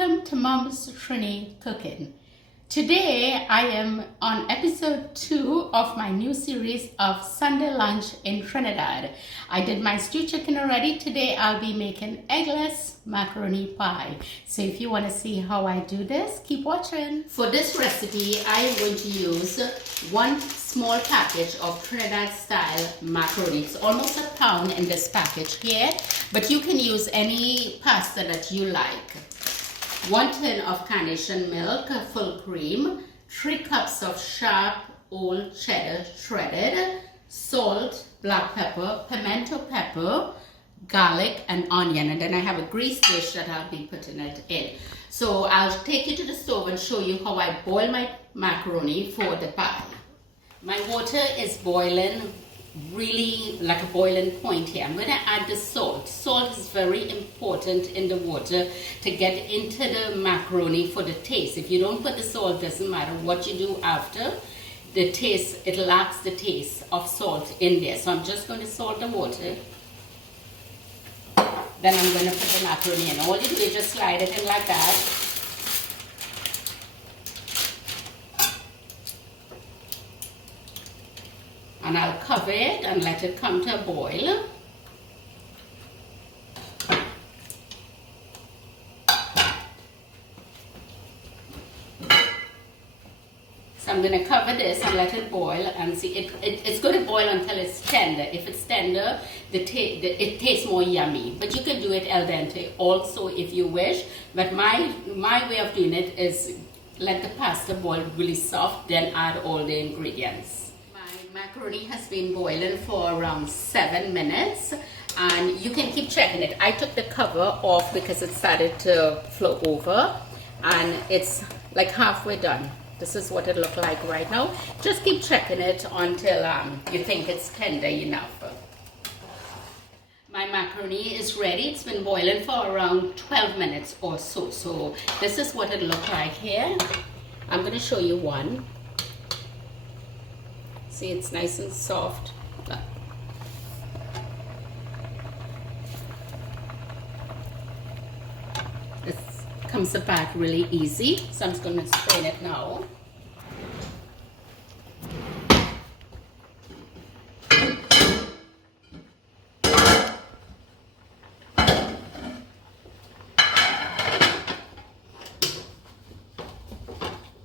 Welcome to Mom's Trini Cooking. Today I am on episode 2 of my new series of Sunday lunch in Trinidad. I did my stew chicken already. Today I'll be making eggless macaroni pie. So if you want to see how I do this, keep watching. For this recipe, I am going to use one small package of Trinidad style macaroni. It's almost a pound in this package here, but you can use any pasta that you like. 1 tin of Carnation milk, full cream, 3 cups of sharp old cheddar shredded, salt, black pepper, pimento pepper, garlic and onion, and then I have a grease dish that I'll be putting it in. So I'll take you to the stove and show you how I boil my macaroni for the pie. My water is boiling, really like a boiling point here. I'm going to add the salt. Salt is very important in the water to get into the macaroni for the taste. If you don't put the salt, doesn't matter what you do after, the taste, it lacks the taste of salt in there. So I'm just going to salt the water. Then I'm going to put the macaroni in. All you do is just slide it in like that. And I'll cover it and let it come to a boil. So I'm going to cover this and let it boil and see it's going to boil until it's tender. If it's tender, it tastes more yummy. But you can do it al dente also if you wish. But my way of doing it is let the pasta boil really soft, then add all the ingredients. Macaroni has been boiling for around 7 minutes, and you can keep checking it. I took the cover off because it started to flow over, and it's like halfway done. This is what it looks like right now. Just keep checking it until you think it's tender enough. My macaroni is ready. It's been boiling for around 12 minutes or so. So this is what it looks like here. I'm going to show you one. See, it's nice and soft. It comes apart really easy. So I'm just going to strain it now.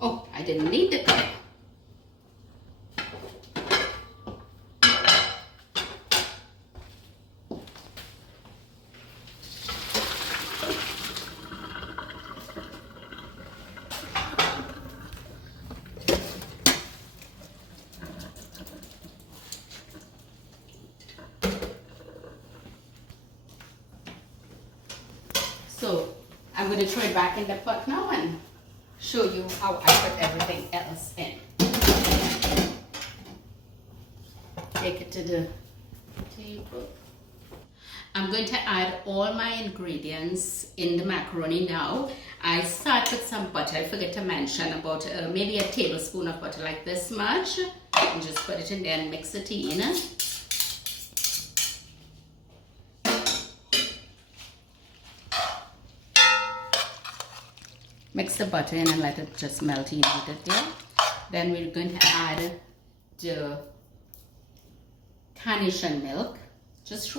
Oh, I didn't need the cup. So I'm going to throw it back in the pot now and show you how I put everything else in. Take it to the table. I'm going to add all my ingredients in the macaroni now. I start with some butter. I forget to mention about maybe a tablespoon of butter, like this much. And just put it in there and mix it in. Mix the butter in and let it just melt in with it there. Then we're going to add the Carnation milk. Just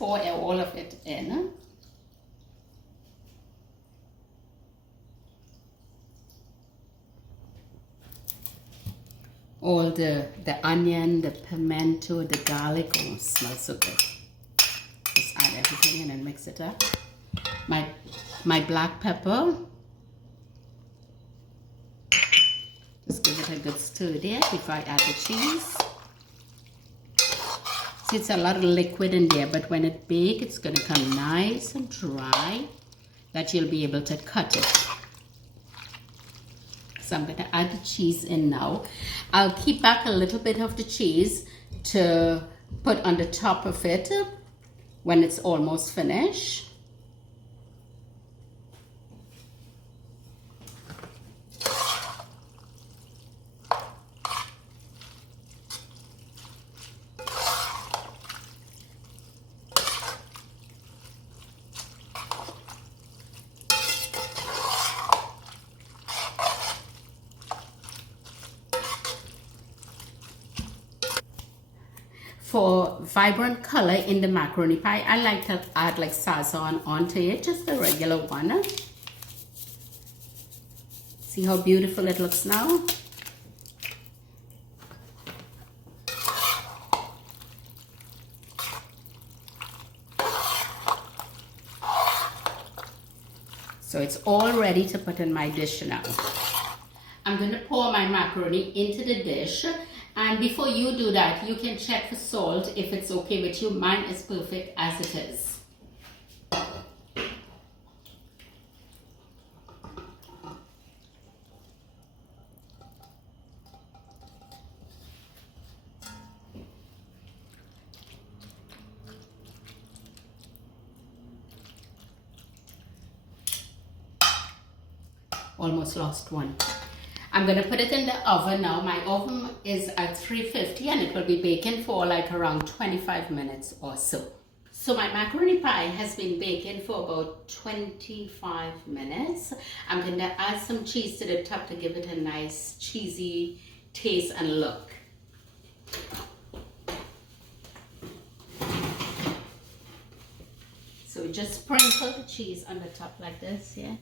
pour all of it in. All the onion, the pimento, the garlic. Oh, it smells so good. Just add everything in and mix it up. My black pepper. Just give it a good stir there before I add the cheese. See, it's a lot of liquid in there, but when it bakes, it's going to come nice and dry, that you'll be able to cut it. So I'm going to add the cheese in now. I'll keep back a little bit of the cheese to put on the top of it when it's almost finished. vibrant color in the macaroni pie. I like to add like sazon onto it, just the regular one. See how beautiful it looks now? So it's all ready to put in my dish now. I'm going to pour my macaroni into the dish. And before you do that, you can check for salt if it's okay with you. Mine is perfect as it is. Almost lost one. I'm going to put it in the oven now. My oven is at 350 and it will be baking for like around 25 minutes or so. So my macaroni pie has been baking for about 25 minutes. I'm going to add some cheese to the top to give it a nice cheesy taste and look. So we just sprinkle the cheese on the top like this, yeah.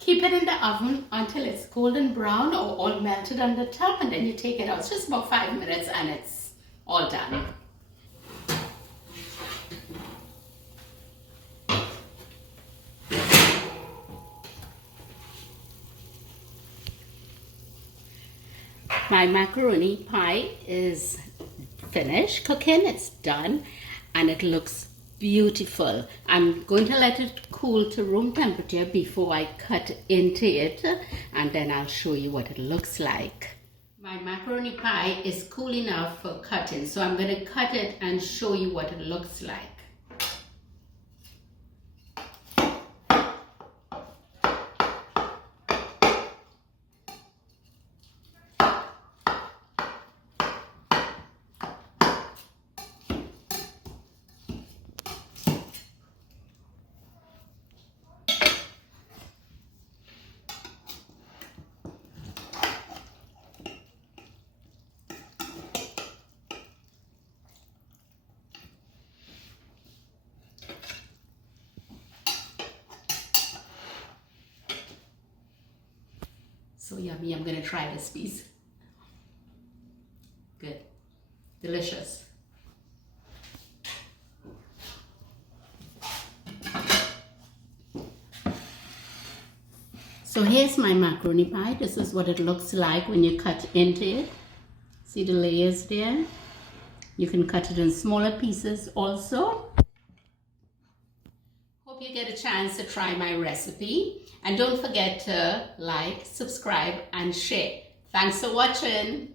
Keep it in the oven until it's golden brown or all melted on the top, and then you take it out. It's just about 5 minutes and it's all done. My macaroni pie is finished cooking. It's done and it looks beautiful. I'm going to let it cool to room temperature before I cut into it, and then I'll show you what it looks like. My macaroni pie is cool enough for cutting, so I'm going to cut it and show you what it looks like. So yummy. I'm going to try this piece. Good. Delicious. So here's my macaroni pie. This is what it looks like when you cut into it. See the layers there? You can cut it in smaller pieces also. Hope you get a chance to try my recipe. And don't forget to like, subscribe, and share. Thanks for watching.